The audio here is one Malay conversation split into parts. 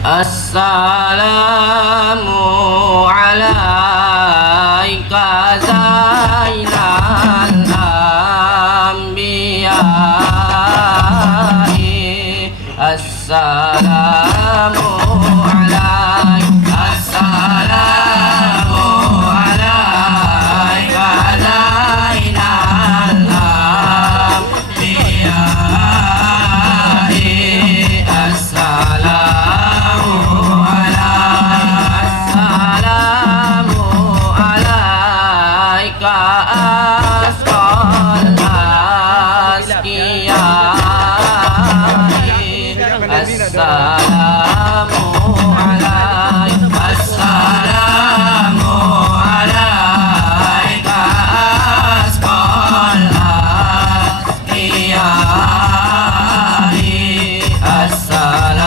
Assalamu alaika zainal anbiya'i. Assalamu alaika, assalamu alaika zainal anbiya'i. Assalamu alaika asqal asqiya'i. Assalamu alaika, assalamu alaika asqal asqiya'i. Assalamu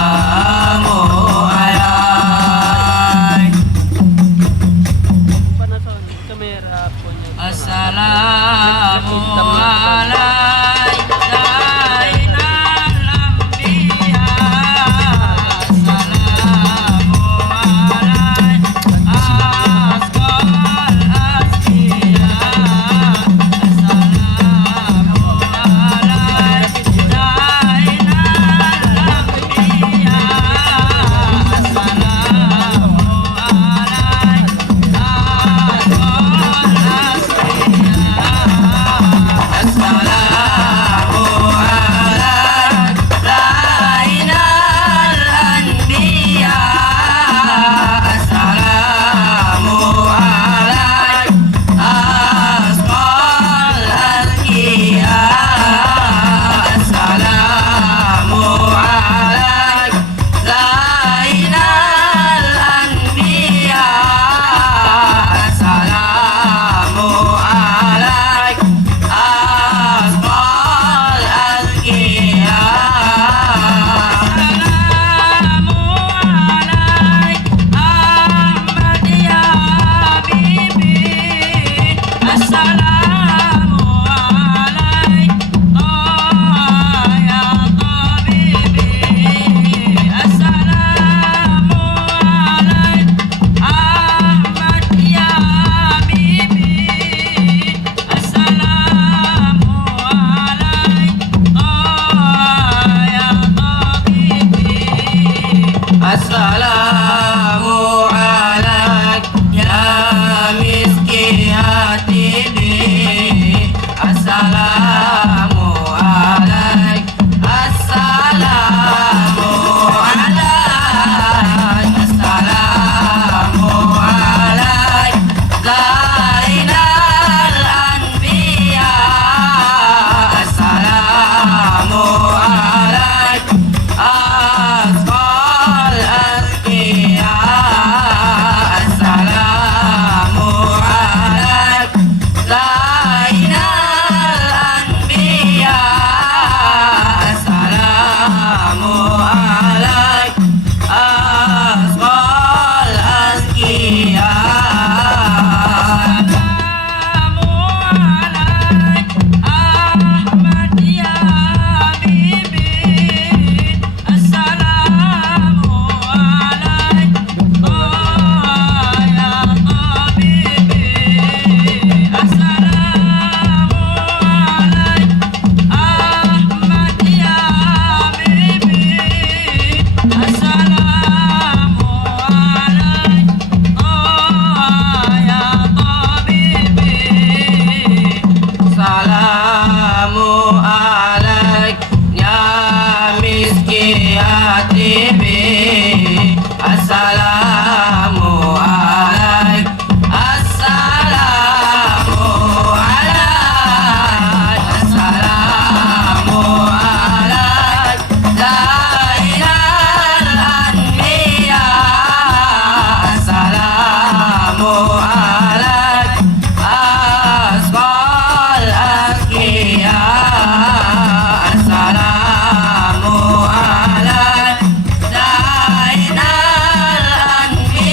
Assalamu alaika zainal anbiya. Assalamu alaika asqal asqiya. Assalamu alaika zainal anbiya. Assalamu alaika Assalamu alaik ya miski hatibi. Assalamu alaik, assalamu alaik, assalamu alaik zainal anbiya. Assalamu alaik asqal asqiya. Assalamu alaik zainal anbiya. Assalamu alaik asqal asqiya. Assalamu alaik Ahmad ya Habibi. Assalamu alaik ya Tabibi. Assalamu alaik Ahmad ya Habibi. Assalamu alaik ya Tabibi. Salamu alaik ya miski hatibi. Assalamu alaik, assalamu alaik, assalamu alaik zainal anbiya. Assalamu alaik asqal asqiya. Assalamu alaik zainal anbiya.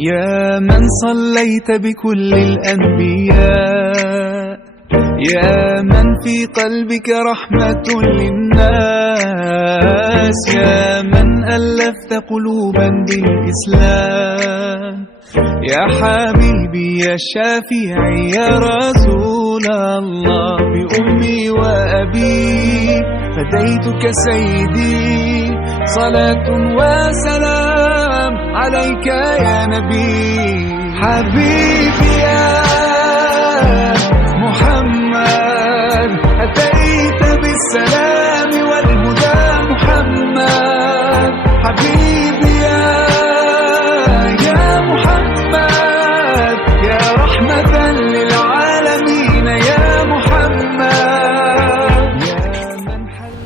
يا من صليت بكل الأنبياء، يا من في قلبك رحمة للناس، يا من ألفت قلوبا بالإسلام، يا حبيبي يا شافعي يا رسول الله، بأمي وأبي فديتك سيدي، صلاة وسلام عليك يا نبي. حبيبي يا محمد أتيت بالسلام والهدى محمد، حبيبي يا محمد يا رحمة للعالمين يا محمد، يا من حل.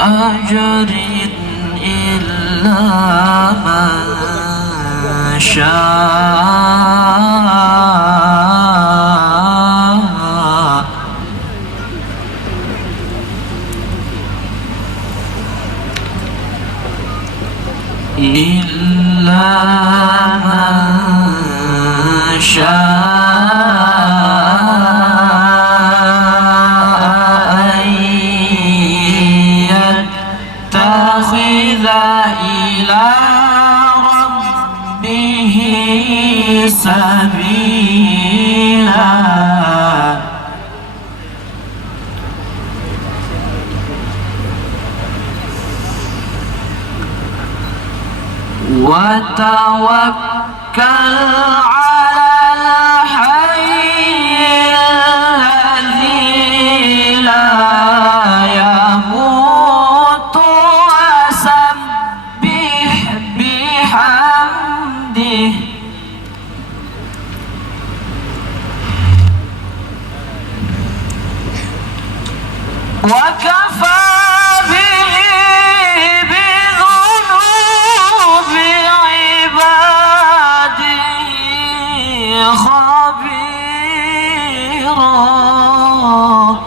أجر إلا من شاء إلا من شاء أن يتخذ إلى ربه سبيلا وتوكل على الحي الذي لا يموت وسبح بحمده وكفى به بذنوب عباده خبيرا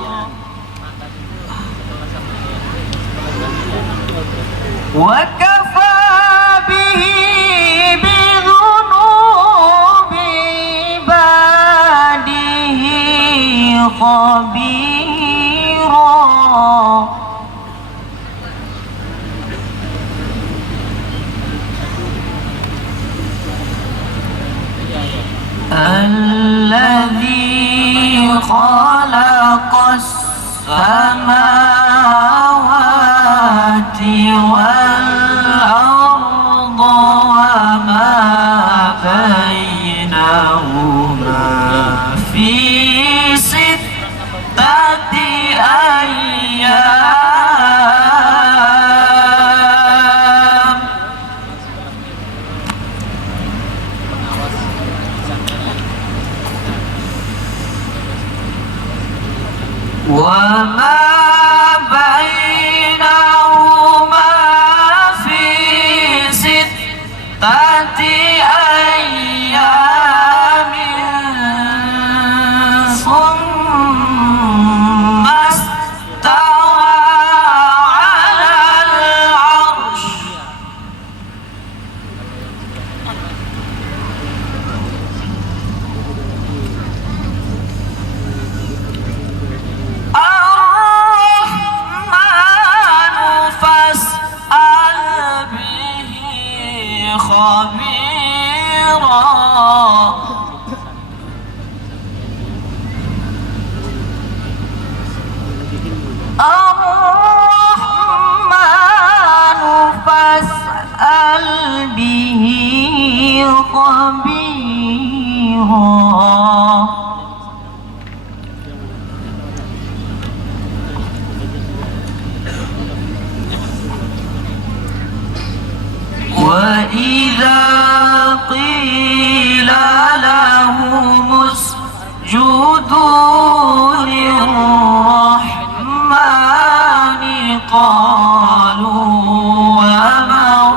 وكفى به بذنوب عباده خبيرا الذي خلق السماوات والأرض وما بينهما في 6 أيام وما بينهما في 6 أيام ثم استوى على العرش الرحمن فاسأل به خبيرا الرحمن فاسأل به خبيرا وإذا قيل لهم اسجدوا للرحمن قالوا وما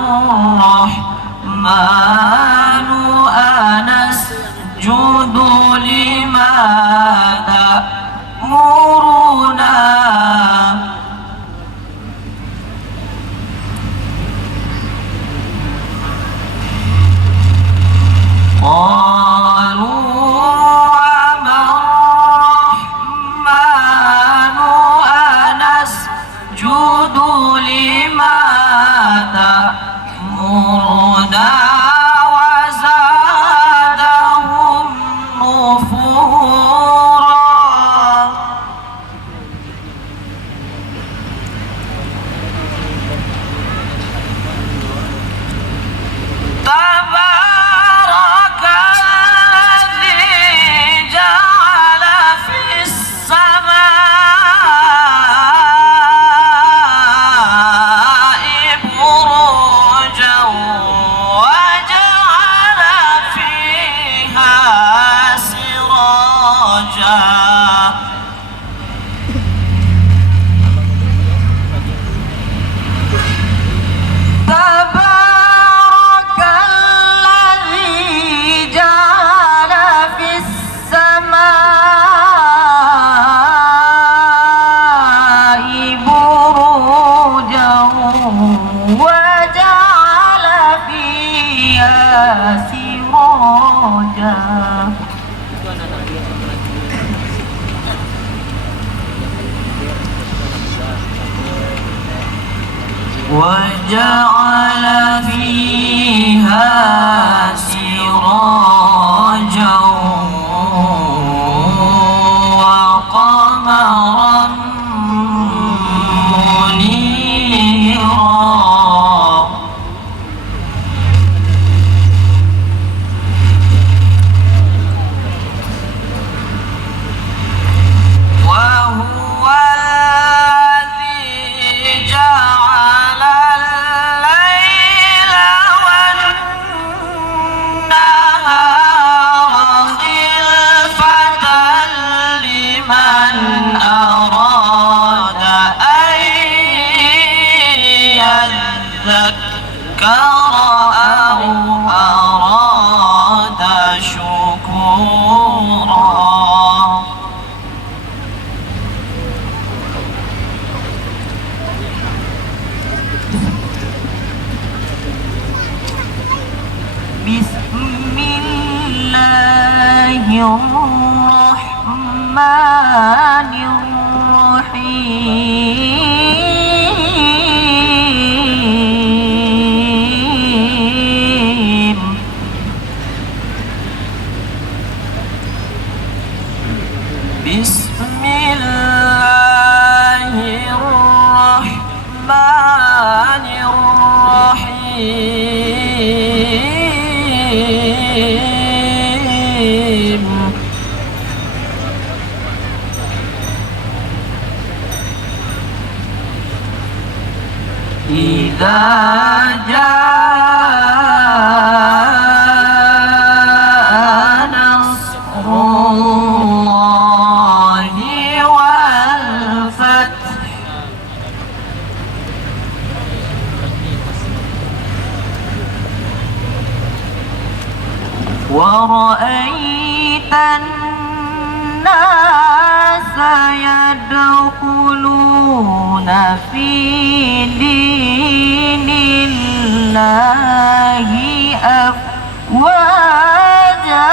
الرحمن أنسجد لما تأمرنا قالوا وما الرحمن أنسجد لما تأمرنا وزادهم نفورا تبارك الذي جعل في السماء بروجا وجعل فيها سراجا وجعل فيها سراجا وقمرا منيرا وهو الذي جعل الليل والنهار خلفة لمن أراد أن يذكر أو أراد شكورا بسم الله الرحمن الرحيم بسم الله الرحمن الرحيم إذا جاء نصر الله والفتح ورأيت الناس يدخلون في دين الله أفواجا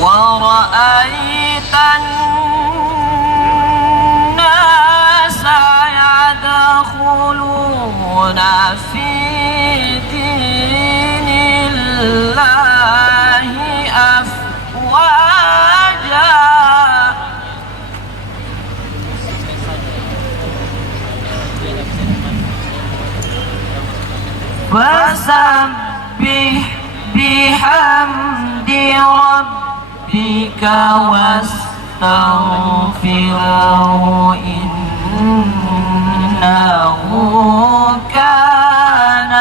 ورأيت الناس يدخلون في دين الله أفواجا فسبح بحمد ربك واستغفره إنه كان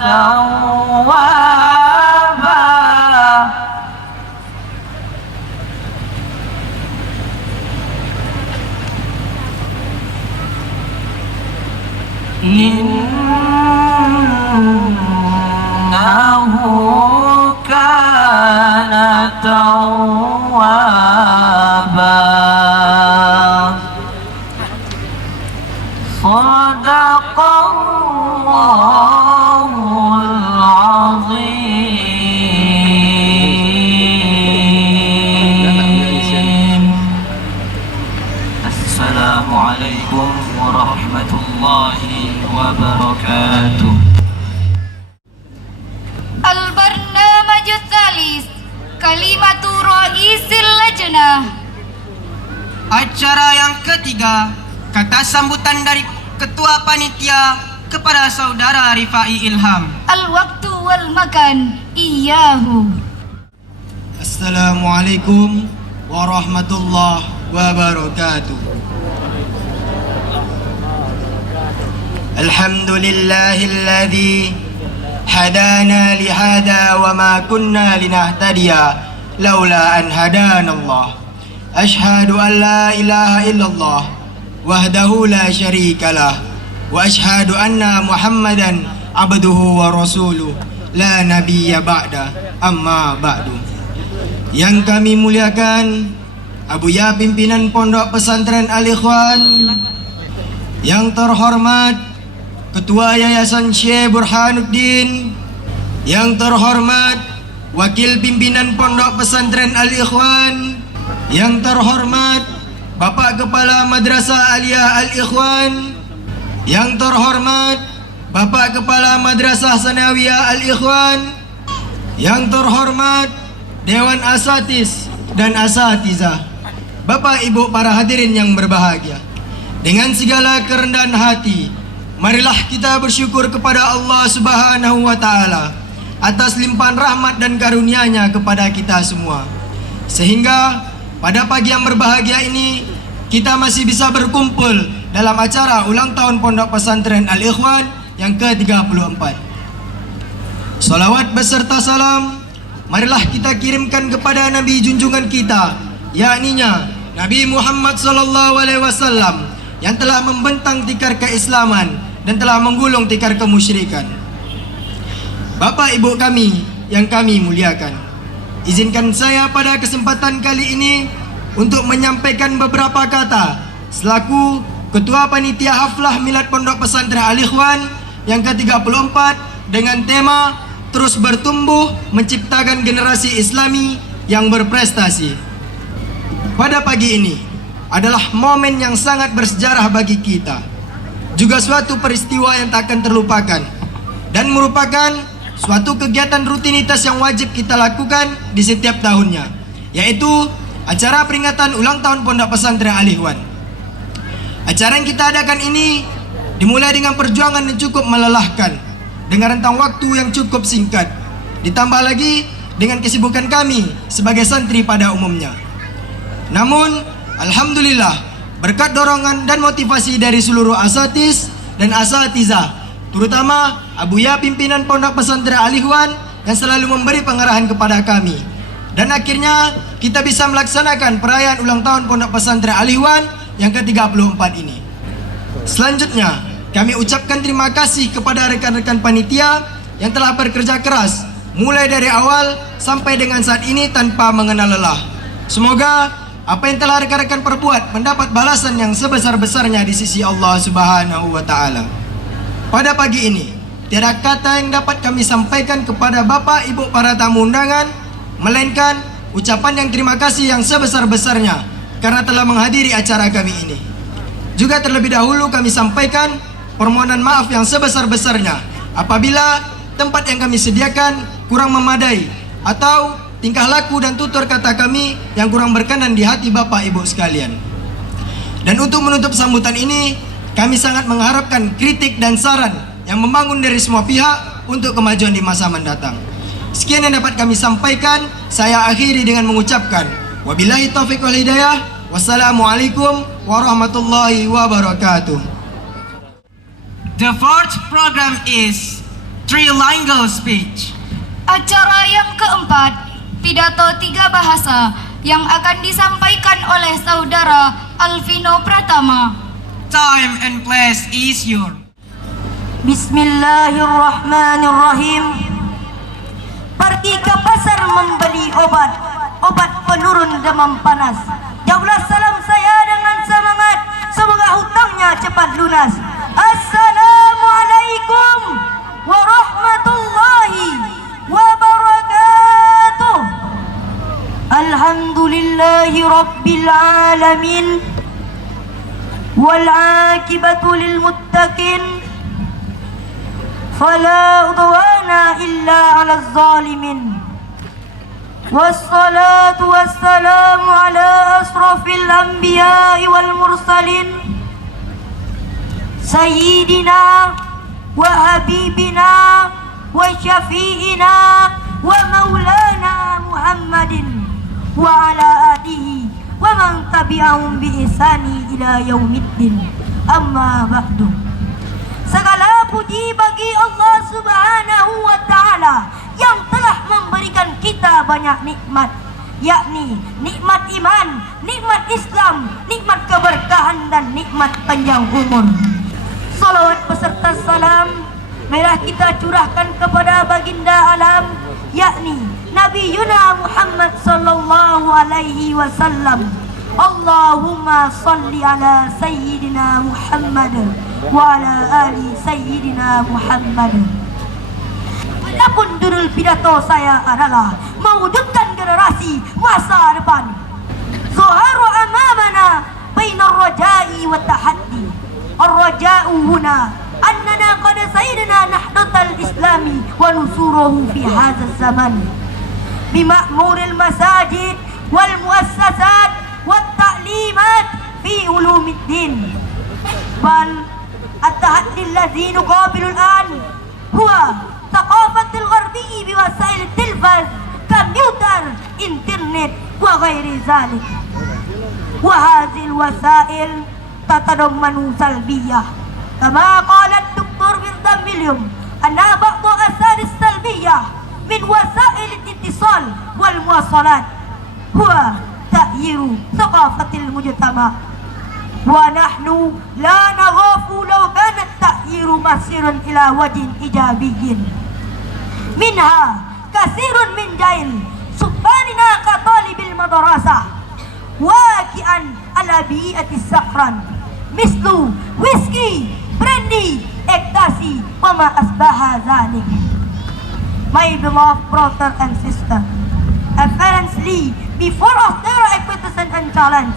توابا إنه كان توابا صدق الله العظيم. السلام عليكم ورحمة الله وبركاته. البرنامج الثالث كلمة رئيس اللجنة. Acara yang ketiga, kata sambutan dari Ketua Panitia kepada Saudara Rifai Ilham. الوقت والمكان إياه. Assalamualaikum warahmatullahi wabarakatuh. Alhamdulillahilladzi hadana lihada wa ma kunna linahtadiya laula an hadanallah. Ashhadu an la ilaha illallah wahdahu la syarikalah wa ashhadu anna Muhammadan abduhu wa rasuluh la nabiyya ba'da amma ba'du. Yang kami muliakan Abuya Pimpinan Pondok Pesantren Al-Ikhwan, yang terhormat Ketua Yayasan Syekh Burhanuddin, yang terhormat Wakil Pimpinan Pondok Pesantren Al-Ikhwan, yang terhormat Bapak Kepala Madrasah Aliyah Al-Ikhwan, yang terhormat Bapak Kepala Madrasah Sanawiyah Al-Ikhwan, yang terhormat Dewan Asatis dan Asatizah, Bapak Ibu para hadirin yang berbahagia. Dengan segala kerendahan hati, marilah kita bersyukur kepada Allah Subhanahu wa Ta'ala atas limpahan rahmat dan karunia-Nya kepada kita semua, sehingga pada pagi yang berbahagia ini kita masih bisa berkumpul dalam acara ulang tahun Pondok Pesantren Al-Ikhwan yang ke-34. Salawat beserta salam marilah kita kirimkan kepada Nabi junjungan kita, yakninya Nabi Muhammad SAW, yang telah membentang tikar keislaman dan telah menggulung tikar kemusyrikan. Bapak Ibu kami yang kami muliakan, izinkan saya pada kesempatan kali ini untuk menyampaikan beberapa kata selaku Ketua Panitia Haflah Milad Pondok Pesantren Al-Ikhwan yang ke-34 dengan tema terus bertumbuh menciptakan generasi Islami yang berprestasi. Pada pagi ini adalah momen yang sangat bersejarah bagi kita, juga suatu peristiwa yang tak akan terlupakan dan merupakan suatu kegiatan rutinitas yang wajib kita lakukan di setiap tahunnya, yaitu acara peringatan ulang tahun Pondok Pesantren Al-Ikhwan. Acara yang kita adakan ini dimulai dengan perjuangan yang cukup melelahkan dengan rentang waktu yang cukup singkat, ditambah lagi dengan kesibukan kami sebagai santri pada umumnya. Namun alhamdulillah, berkat dorongan dan motivasi dari seluruh asatis dan asatizah, terutama Abuya Pimpinan Pondok Pesantren Al-Ikhwan yang selalu memberi pengarahan kepada kami, dan akhirnya kita bisa melaksanakan perayaan ulang tahun Pondok Pesantren Al-Ikhwan yang ke-34 ini. Selanjutnya, kami ucapkan terima kasih kepada rekan-rekan panitia yang telah bekerja keras mulai dari awal sampai dengan saat ini tanpa mengenal lelah. Semoga apa yang telah rekan-rekan perbuat mendapat balasan yang sebesar-besarnya di sisi Allah Subhanahu wa Ta'ala. Pada pagi ini, tiada kata yang dapat kami sampaikan kepada Bapak Ibu para tamu undangan, melainkan ucapan yang terima kasih yang sebesar-besarnya karena telah menghadiri acara kami ini. Juga terlebih dahulu kami sampaikan permohonan maaf yang sebesar-besarnya apabila tempat yang kami sediakan kurang memadai atau tingkah laku dan tutur kata kami yang kurang berkenan di hati Bapak Ibu sekalian. Dan untuk menutup sambutan ini, kami sangat mengharapkan kritik dan saran yang membangun dari semua pihak untuk kemajuan di masa mendatang. Sekian yang dapat kami sampaikan. Saya akhiri dengan mengucapkan wabillahi taufiq wal hidayah. Wassalamualaikum warahmatullahi wabarakatuh. The fourth program is Trilingual Speech. Acara yang keempat, pidato 3 bahasa yang akan disampaikan oleh saudara Alvino Pratama. Time and place is yours. Bismillahirrahmanirrahim. Pergi ke pasar membeli obat penurun demam panas. Jauhlah salam saya dengan semangat, semoga hutangnya cepat lunas. Assalamualaikum warahmatullahi wabarakatuh. Alhamdulillahi rabbil alamin, wal aqibatu lil muttaqin, fala udwana illa 'alal zalimin. Wassalatu wassalamu ala asrafil anbiya'i wal mursalin, sayyidina wa habibina wa syafi'ina wa maulana Muhammadin wa ala alihi wa man tabi'ahum bi ihsani ila yaumiddin. Amma ba'du. Segala puji bagi Allah Subhanahu wa Ta'ala yang telah memberikan kita banyak nikmat, yakni nikmat iman, nikmat Islam, nikmat keberkahan dan nikmat panjang umur. Salawat beserta salam marilah kita curahkan kepada baginda alam, yakni Nabi Yuna Muhammad sallallahu alaihi wasallam, Allahumma salli ala Sayyidina Muhammad wa ala ali Sayyidina Muhammad. Adapun judul pidato saya adalah mewujudkan generasi masa depan. Zuharu amamana baina ar-raja'i wa tahaddi. Ar-raja'u huna annana qad sayyidna nahdat al-islami wa nusuruhu fi hadha az-zaman bima'mur al-masajid wal muassasat wat ta'limat fi ulumiddin. Bal at-tahaddi alladhi nuqabilu al-an huwa ثقافة الغربي بوسائل التلفاز كمبيوتر انترنت وغير ذلك وهذه الوسائل تتضمن سلبية كما قال الدكتور بردان ويليام أن بعض آثار السلبية من وسائل الاتصال والمواصلات هو تغيير ثقافة المجتمع ونحن لا نخاف لو كان التغيير مسيرا إلى وجه إيجابي منها كثير من جيل سكاننا كطالب المدرسة واقعا على بيئة السكران مثل ويسكي براندي اكتاسي وما أشبه ذلك. My beloved brother and sister, apparently before us there are expectation and challenge.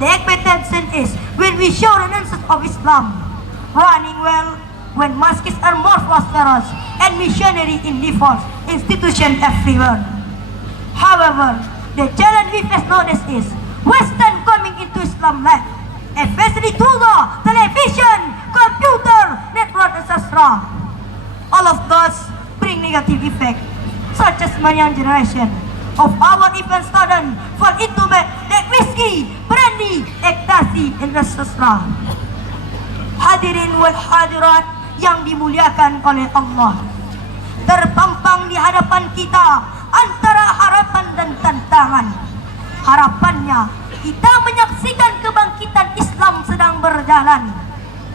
The expectation is when we show the nuances of Islam running well, when mosques are more prosperous and missionary in default institution everywhere. However, the challenge we face nowadays is Western coming into Islam life, especially through the television, computer, network, etc. All of those bring negative effect, such as many young generation of our even students fall into like whiskey, brandy, ecstasy, and etc. Hadirin wal hadirat yang dimuliakan oleh Allah, terpampang di hadapan kita antara harapan dan tantangan. Harapannya kita menyaksikan kebangkitan Islam sedang berjalan,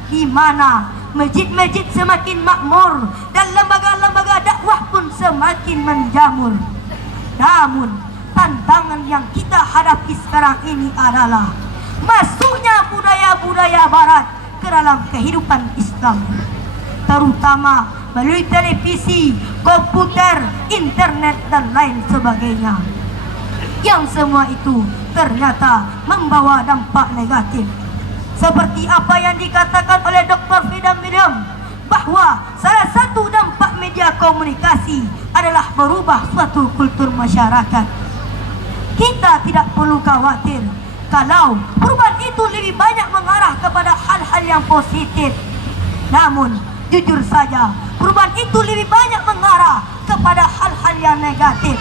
di mana masjid-masjid semakin makmur dan lembaga-lembaga dakwah pun semakin menjamur. Namun tantangan yang kita hadapi sekarang ini adalah masuknya budaya-budaya barat ke dalam kehidupan Islam, terutama melalui televisi, komputer, internet, dan lain sebagainya. Yang semua itu ternyata membawa dampak negatif. Seperti apa yang dikatakan oleh Dr. Bردان ويليام, bahwa salah satu dampak media komunikasi adalah merubah suatu kultur masyarakat. Kita tidak perlu khawatir kalau perubahan itu lebih banyak mengarah kepada hal-hal yang positif. Namun, jujur saja, perubahan itu lebih banyak mengarah kepada hal-hal yang negatif.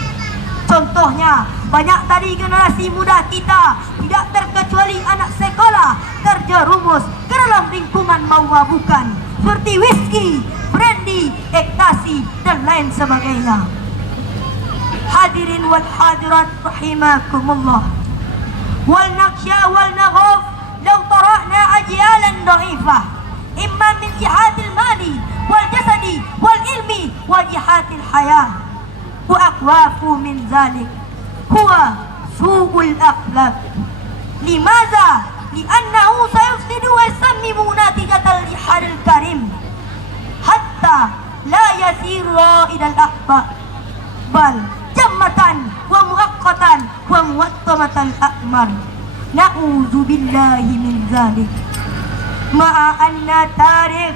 Contohnya, banyak dari generasi muda kita, tidak terkecuali anak sekolah, terjerumus ke dalam lingkungan mabuk-mabukan seperti whisky, brandy, ecstasy, dan lain sebagainya. Hadirin wal hadirat rahimakumullah. Wal nakhsha wal naghaf law tarahna ajyalan dha'ifah imma min jihatil mali wal jasadi wal ilmi wa jihatil hayah wa aqwafu min zalik huwa su'ul akhlaq. Limadha? Li'annahu sayufsidu wa yusammimu natijatal jihadil karim hatta la yasiru idal akbar bal jammatan wa muaqqatan wa muwattamatan akmar. Na'udzu billahi min zalik. Ma'a anna tarikh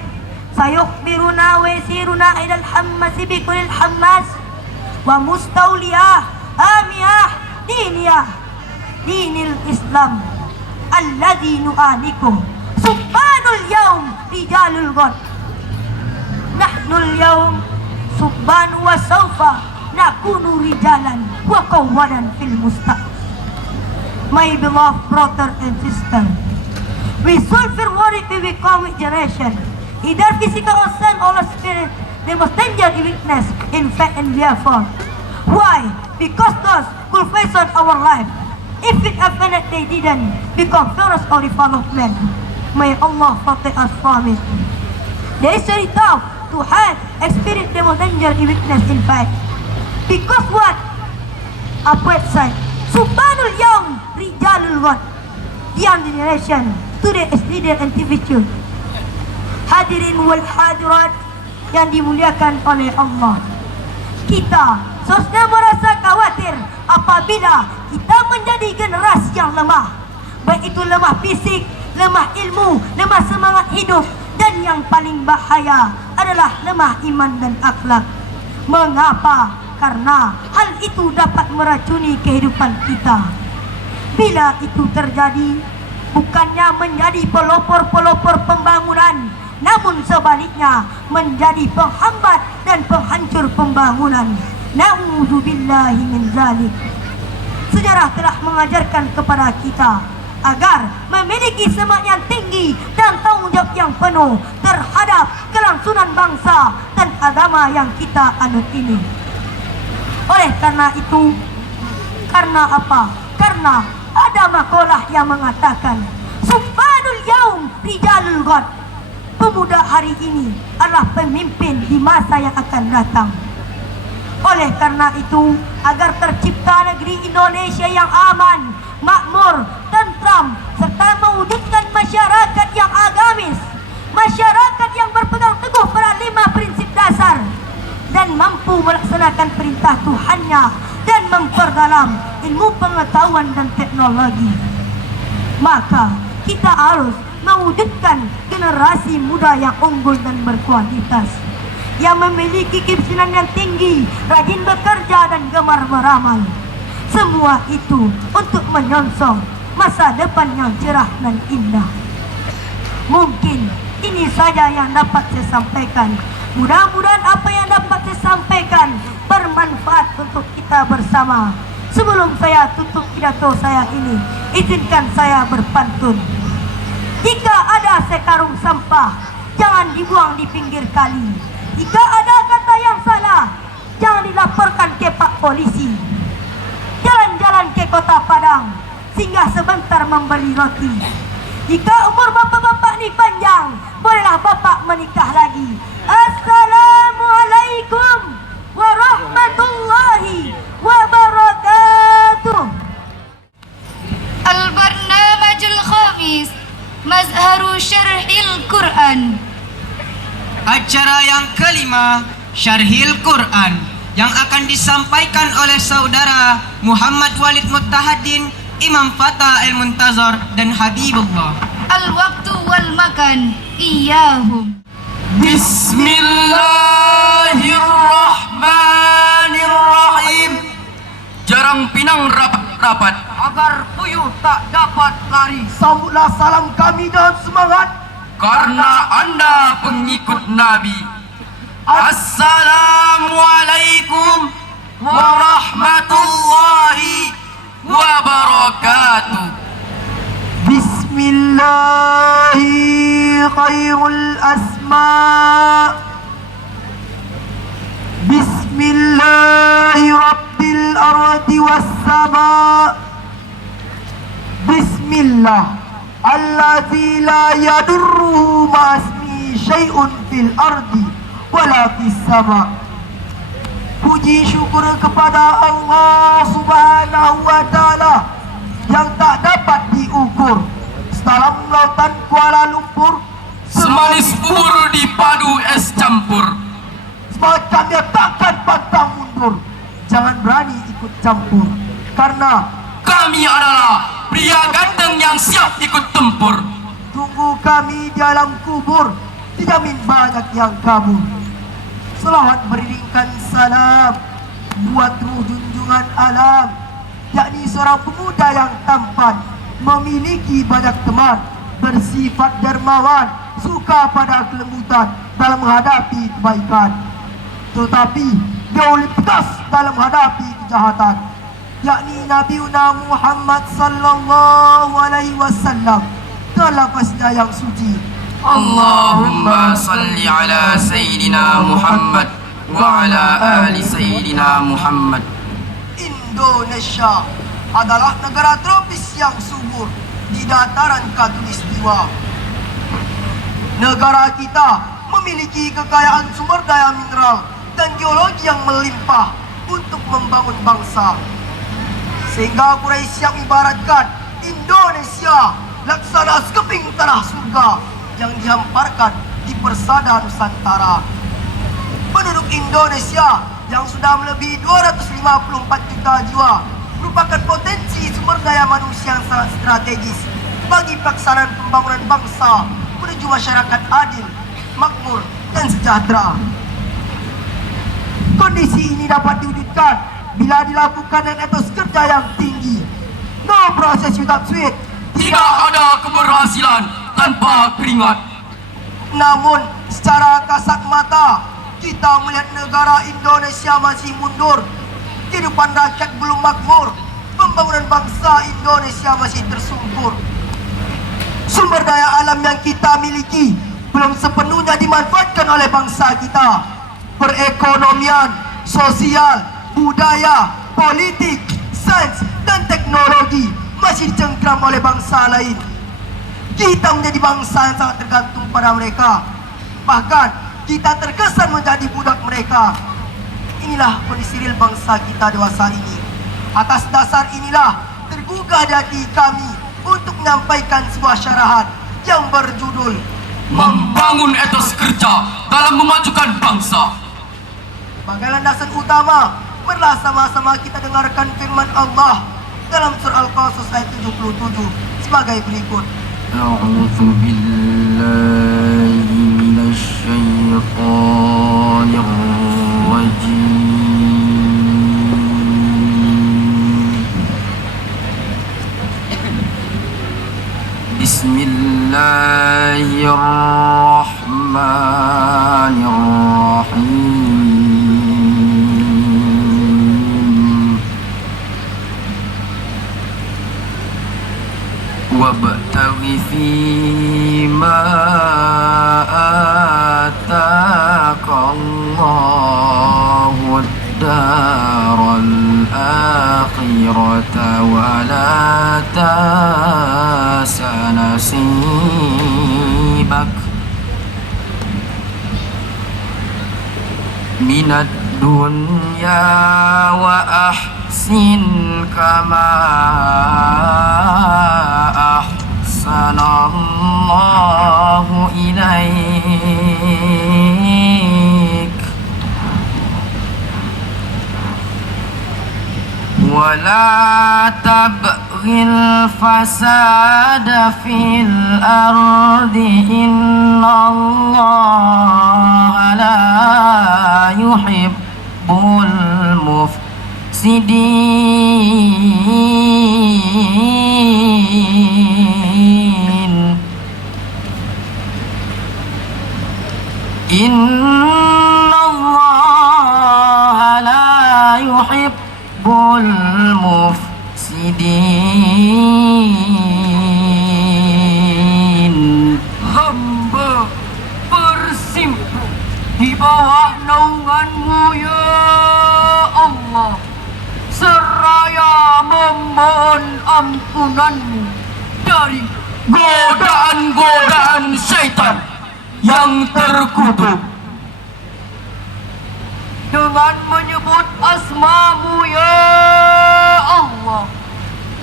sayukhbiruna wa yasiruna ila al-hammas bi kulli al-hammas wa mustawliyah amiyah diniyah dinil Islam alladhi nu'anikum subhanul yawm rijalul ghad nahnul yawm subhan wa sawfa nakunu rijalan wa qawwadan fil mustaqbal. My beloved brother and sister, we sulfur worry to become generation, either physical or sin or spirit, they must danger weakness in fact and therefore. Why? Because those could face on our life. If it happened that they didn't become ferocious or development, may Allah protect us from it. There is very tough to have experience the most danger weakness in fact. Because what? A website Subhanul Yawm Rijalul Ghad the young generation, today's leader and future. Hadirin wal hadirat yang dimuliakan oleh Allah. Kita seharusnya merasa khawatir apabila kita menjadi generasi yang lemah. Baik itu lemah fisik, lemah ilmu, lemah semangat hidup, dan yang paling bahaya adalah lemah iman dan akhlak. Mengapa? Karena hal itu dapat meracuni kehidupan kita. Bila itu terjadi, bukannya menjadi pelopor-pelopor pembangunan, namun sebaliknya menjadi penghambat dan penghancur pembangunan. Na'udzubillahi min zalik. Sejarah telah mengajarkan kepada kita agar memiliki semangat yang tinggi dan tanggungjawab yang penuh terhadap kelangsungan bangsa dan agama yang kita anut ini. Oleh karena itu, karena apa? Karena ada makalah yang mengatakan Subhanul Yaum Rijalul Ghad. Pemuda hari ini adalah pemimpin di masa yang akan datang. Oleh karena itu, agar tercipta negeri Indonesia yang aman, makmur, tentram, serta mewujudkan masyarakat yang agamis, masyarakat yang berpegang teguh pada 5 prinsip dasar dan mampu melaksanakan perintah Tuhannya dan memperdalam ilmu pengetahuan dan teknologi, maka kita harus mewujudkan generasi muda yang unggul dan berkualitas, yang memiliki kepribadian yang tinggi, rajin bekerja dan gemar beramal. Semua itu untuk menyongsong masa depan yang cerah dan indah. Mungkin ini saja yang dapat saya sampaikan. Mudah-mudahan apa yang dapat saya sampaikan bermanfaat untuk kita bersama. Sebelum saya tutup pidato saya ini, izinkan saya berpantun. Jika ada sekarung sampah, jangan dibuang di pinggir kali. Jika ada kata yang salah, jangan dilaporkan ke Pak Polisi. Jalan-jalan ke kota Padang, singgah sebentar membeli roti. Jika umur bapak-bapak ini panjang, bolehlah bapak menikah lagi. Assalamualaikum warahmatullahi wabarakatuh. Al-Barnamajul Khamis, Mazharu Syarhil Quran. Acara yang kelima, Syarhil Quran, yang akan disampaikan oleh saudara Muhammad Walid Muttahadin, Imam Fatah Al-Muntazar dan Habibullah. Al-Waktu wal Makan, Iyahum. Bismillahirrahmanirrahim. Jarang pinang rapat-rapat Agar puyuh tak dapat lari, sambutlah salam kami dengan semangat, karena Anda pengikut Nabi. Assalamualaikum warahmatullahi wabarakatuh. Bismillahi khairul asma', Bismillahi rabbil ardi was sama', Bismillah alladzi la yadurruhu ma'asmi syai'un fil ardi wala fis sama'. Puji syukur kepada Allah Subhanahu wa ta'ala yang tak dapat diukur. Sedalam lautan Kuala Lumpur, Semanis bubur dipadu es campur. semangat kami takkan pantang mundur. Jangan berani ikut campur, karena Kami adalah pria ganteng yang siap ikut tempur. tunggu kami di alam kubur, dijamin banyak yang kabur. Selawat beriringkan salam buat ruh junjungan alam, yakni seorang pemuda yang tampan, memiliki banyak teman, bersifat dermawan, suka pada kelembutan dalam menghadapi kebaikan, tetapi jauh lebih tegas dalam menghadapi kejahatan, yakni Nabi Muhammad sallallahu alaihi wasallam dalam lafaznya yang suci. Allahumma salli ala Sayyidina Muhammad wa ala ali Sayyidina Muhammad. Indonesia adalah negara tropis yang subur di dataran khatulistiwa. Negara kita memiliki kekayaan sumber daya mineral dan geologi yang melimpah untuk membangun bangsa. Sehingga Quraisy yang ibaratkan Indonesia Indonesia laksana sekeping tanah surga yang dihamparkan di persada Nusantara. Penduduk Indonesia yang sudah melebihi 254 juta jiwa merupakan potensi sumber daya manusia yang sangat strategis bagi pelaksanaan pembangunan bangsa menuju masyarakat adil, makmur, dan sejahtera. Kondisi ini dapat diwujudkan bila dilakukan dengan etos kerja yang tinggi. No process without sweat. Tidak ada keberhasilan tanpa keringat. Namun secara kasat mata kita melihat negara Indonesia masih mundur. Kehidupan rakyat belum makmur. Pembangunan bangsa Indonesia masih tersungkur. Sumber daya alam yang kita miliki belum sepenuhnya dimanfaatkan oleh bangsa kita. Perekonomian, sosial, budaya, politik, sains, dan teknologi masih dicengkram oleh bangsa lain. Kita menjadi bangsa yang sangat tergantung pada mereka. Bahkan kita terkesan menjadi budak mereka. Inilah kondisi real bangsa kita dewasa ini. Atas dasar inilah tergugah di hati kami untuk menyampaikan sebuah syarahan yang berjudul Membangun etos kerja dalam memajukan bangsa. sebagai landasan utama. Marilah sama-sama kita dengarkan firman Allah dalam surah Al-Qasas ayat 77 sebagai berikut. A'udzu billahi minasy syaithanir rajim. Bismillahirrahmanirrahim. Wabtaghi fima ataka Allahu ad-daral akhirata wa la tansa nasibak minad dunya wa ahsin kama ahsanallahu ilaik wa la tabghil fasada fil ardi innallaha la yuhibbul mufsidin. Innallaha la yuhibbul mufsidin. Hamba bersimpuh di bawah naungan-Mu ya Allah, seraya memohon ampunan-Mu dari godaan-godaan syaitan yang terkutuk. Dengan menyebut asma-Mu ya Allah,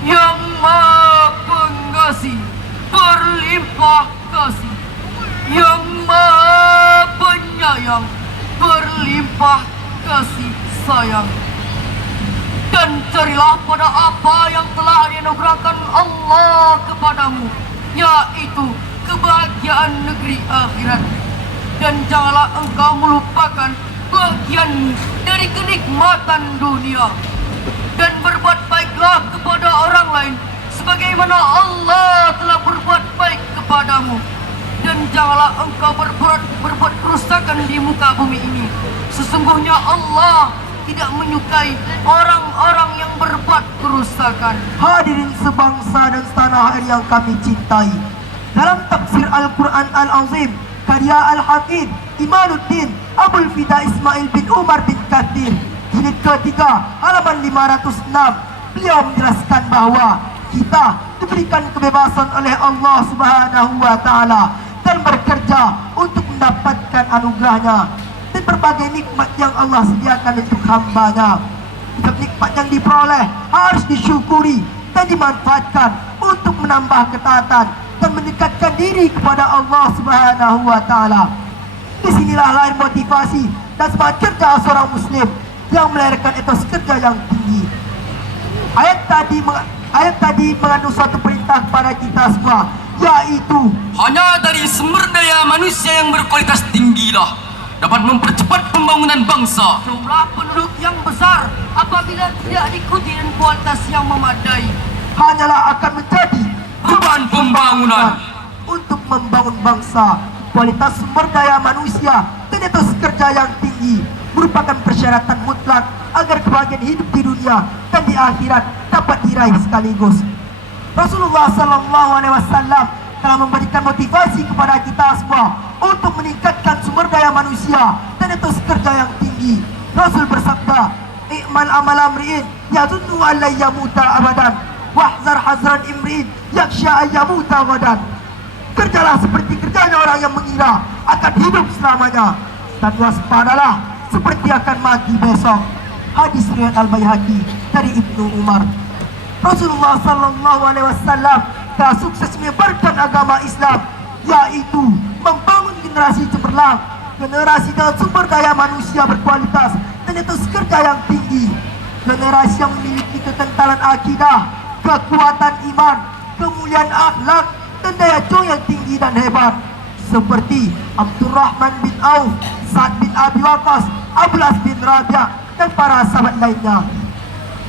yang Maha Pengasih, berlimpah kasih, yang Maha Penyayang, berlimpah kasih sayang. Dan carilah pada apa yang telah dianugerahkan Allah kepadamu, yaitu kebahagiaan negeri akhirat. Dan janganlah engkau melupakan bagian dari kenikmatan dunia. Dan berbuat baiklah kepada orang lain sebagaimana Allah telah berbuat baik kepadamu. Dan janganlah engkau berbuat kerusakan di muka bumi ini. Sesungguhnya Allah tidak menyukai orang-orang yang berbuat kerusakan. Hadirin sebangsa dan setanah air yang kami cintai, dalam tafsir Al-Quran Al-Azim karya Al-Hafidh Imanuddin Abul Fida Ismail bin Umar bin Kathir, jilid ketiga halaman 506, beliau menjelaskan bahwa kita diberikan kebebasan oleh Allah Subhanahu wa Ta'ala dan bekerja untuk mendapatkan anugerahnya dan berbagai nikmat yang Allah sediakan untuk hamba-Nya. Setiap nikmat yang diperoleh harus disyukuri dan dimanfaatkan untuk menambah ketaatan dan mendekatkan diri kepada Allah Subhanahu wa taala. Disinilah lahir motivasi dan semangat kerja seorang muslim yang melahirkan etos kerja yang tinggi. Ayat tadi mengandung suatu perintah kepada kita semua, yaitu Hanya dari sumber daya manusia yang berkualitas tinggilah dapat mempercepat pembangunan bangsa. Jumlah penduduk yang besar apabila tidak diikuti dengan kualitas yang memadai hanyalah akan menjadi beban pembangunan. untuk membangun bangsa. Kualitas sumber daya manusia dan etos kerja yang tinggi merupakan persyaratan mutlak agar kebahagiaan hidup di dunia dan di akhirat dapat diraih sekaligus. Rasulullah Sallallahu Alaihi Wasallam telah memberikan motivasi kepada kita semua untuk meningkatkan sumber daya manusia dan etos kerja yang tinggi. Rasul bersabda, "I'mal amal amri'in yadunnu an la yamuta abadan, wahzar hazran imri'in yaksha an yamuta ghadan." Kerjalah seperti kerjanya orang yang mengira akan hidup selamanya, dan waspadalah seperti akan mati besok. Hadis riwayat Al-Baihaqi dari Ibnu Umar. Rasulullah Sallallahu Alaihi Wasallam telah sukses menyebarkan agama Islam, yaitu membangun generasi cemerlang, generasi dengan sumber daya manusia berkualitas dan etos kerja yang tinggi, generasi yang memiliki kekentalan akidah, kekuatan iman, kemuliaan akhlak, dan daya juang yang tinggi dan hebat, seperti Abdurrahman bin Auf, Sa'ad bin Abi Waqqas, Abdullah bin Rabi'ah, dan para sahabat lainnya.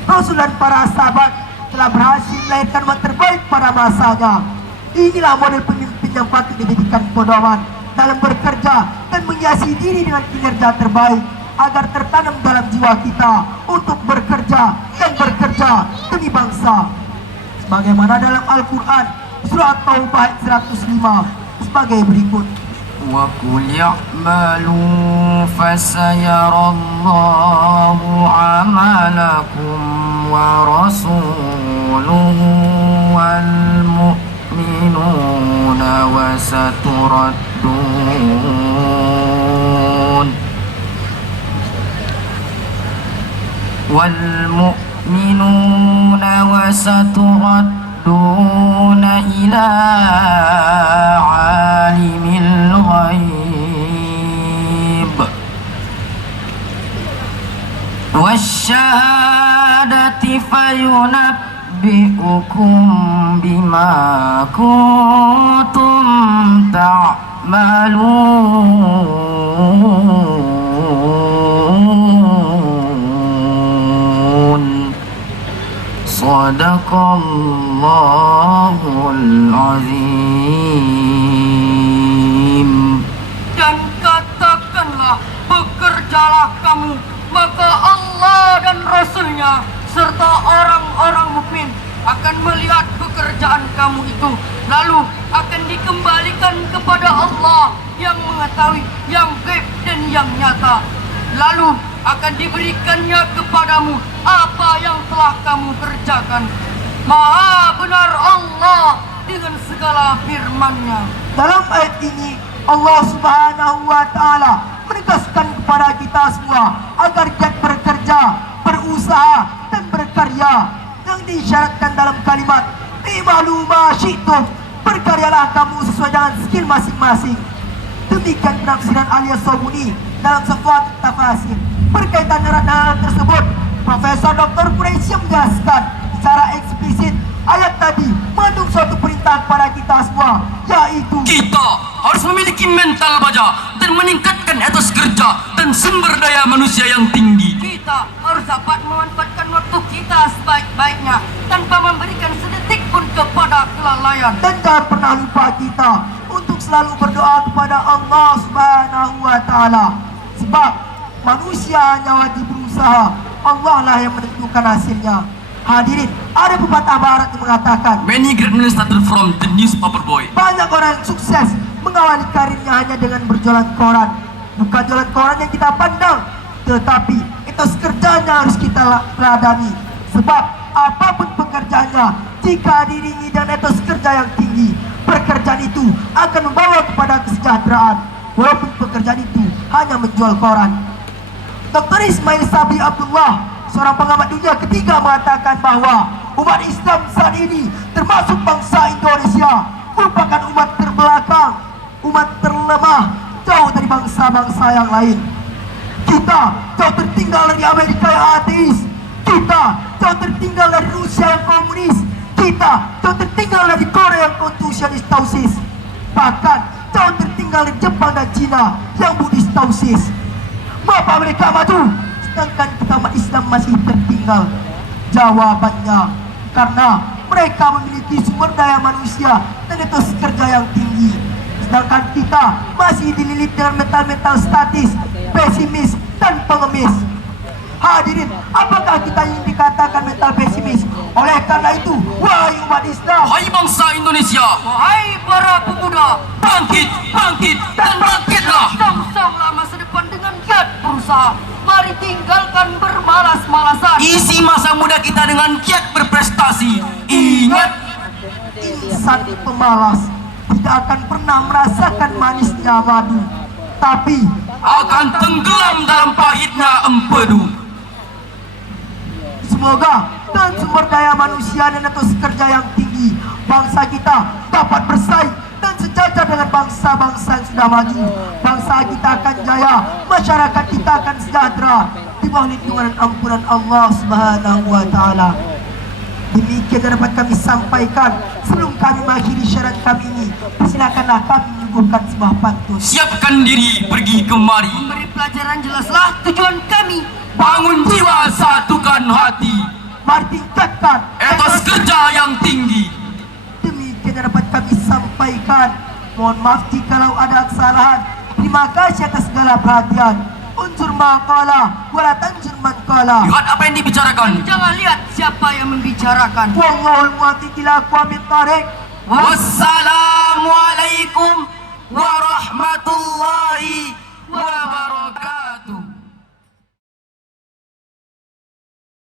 Rasul dan para sahabat telah berhasil melahirkan umat terbaik pada masanya. Inilah model pemimpin yang patut dijadikan pedoman dalam bekerja dan menghiasi diri dengan kinerja terbaik, agar tertanam dalam jiwa kita untuk bekerja dan bekerja demi bangsa. Sebagaimana dalam Al-Quran Surah Taubah 105 sebagai berikut. وَقُلْ يَعْمَلُوا فَسَيَرَى اللَّهُ عَمَلَكُمْ وَرَسُولُهُ وَالْمُؤْمِنُونَ وستردون إلى عالم الغيب والشهادة فينبئكم بما كنتم تعملون. Sadaqallahul azim. Dan katakanlah, bekerjalah kamu, maka Allah dan Rasulnya serta orang-orang mukmin akan melihat pekerjaan kamu itu, lalu akan dikembalikan kepada Allah yang mengetahui yang gaib dan yang nyata, lalu akan diberikannya kepadamu apa yang telah kamu kerjakan. Maha benar Allah dengan segala firman-Nya. Dalam ayat ini Allah Subhanahu wa taala menegaskan kepada kita semua agar giat bekerja, berusaha dan berkarya yang disyaratkan dalam kalimat "I'malu ma syi'tum", berkaryalah kamu sesuai dengan skill masing-masing. Demikian penafsiran Al-Yasawuni dalam sebuah tafsir. Berkaitan dengan hal tersebut, Profesor Dr. Quraisy menjelaskan secara eksplisit ayat tadi mengandung suatu perintah kepada kita semua, yaitu kita harus memiliki mental baja dan meningkatkan etos kerja dan sumber daya manusia yang tinggi. Kita harus dapat memanfaatkan waktu kita sebaik-baiknya tanpa memberikan sedetik pun kepada kelalaian. Dan jangan pernah lupa kita untuk selalu berdoa kepada Allah Subhanahu wa taala, sebab manusia hanya wajib berusaha, Allah lah yang menentukan hasilnya. Hadirin, ada pepatah barat yang mengatakan, Many great men started from the newspaper boy. banyak orang yang sukses mengawali karirnya hanya dengan berjualan koran. Bukan jualan koran yang kita pandang, tetapi etos kerjanya harus kita ladani. Sebab apapun pekerjaannya, jika diiringi dengan etos kerja yang tinggi, pekerjaan itu akan membawa kepada kesejahteraan, walaupun pekerjaan itu hanya menjual koran. Dr. Ismail Sabri Abdullah, seorang pengamat dunia ketiga, mengatakan bahwa umat Islam saat ini termasuk bangsa Indonesia merupakan umat terbelakang, umat terlemah, jauh dari bangsa-bangsa yang lain. Kita jauh tertinggal dari Amerika yang ateis, kita jauh tertinggal dari Rusia yang komunis, kita jauh tertinggal dari Korea yang konfusianis tausis, bahkan jauh tertinggal dari Jepang dan Cina yang Buddhis tausis. Mengapa mereka maju sedangkan kita umat Islam masih tertinggal? Jawabannya karena mereka memiliki sumber daya manusia dan etos kerja yang tinggi, sedangkan kita masih dililit dengan mental-mental statis, pesimis dan pengemis. Hadirin, apakah kita ingin dikatakan mental pesimis? Oleh karena itu, wahai umat Islam, Hai bangsa Indonesia, wahai para pemuda, bangkit, bangkit, dan bangkitlah. Song-songlah masa depan dengan giat berusaha. Mari tinggalkan bermalas-malasan. Isi masa muda kita dengan giat berprestasi. Ingat, insan pemalas tidak akan pernah merasakan manisnya madu, tapi akan tenggelam dalam pahitnya empedu. semoga dengan sumber daya manusia dan etos kerja yang tinggi, bangsa kita dapat bersaing dan sejajar dengan bangsa-bangsa yang sudah maju. Bangsa kita akan jaya, masyarakat kita akan sejahtera di bawah lindungan dan ampunan Allah Subhanahu wa Ta'ala. Demikian yang dapat kami sampaikan. Sebelum kami mengakhiri syarat kami ini, silakanlah kami menyuguhkan sebuah pantun. Siapkan diri pergi kemari. Memberi pelajaran jelaslah tujuan kami. Bangun jiwa, satukan hati. Mari tingkatkan Etos kerja yang tinggi. Demikian yang dapat kami sampaikan. Mohon maaf jikalau ada kesalahan. Terima kasih atas segala perhatian. Unsur maqala wala tanjur man qala. Lihat apa yang dibicarakan. Jangan lihat siapa yang membicarakan. Wallahul muwaffiq ila aqwamit thariq. Wassalamualaikum warahmatullahi wabarakatuh.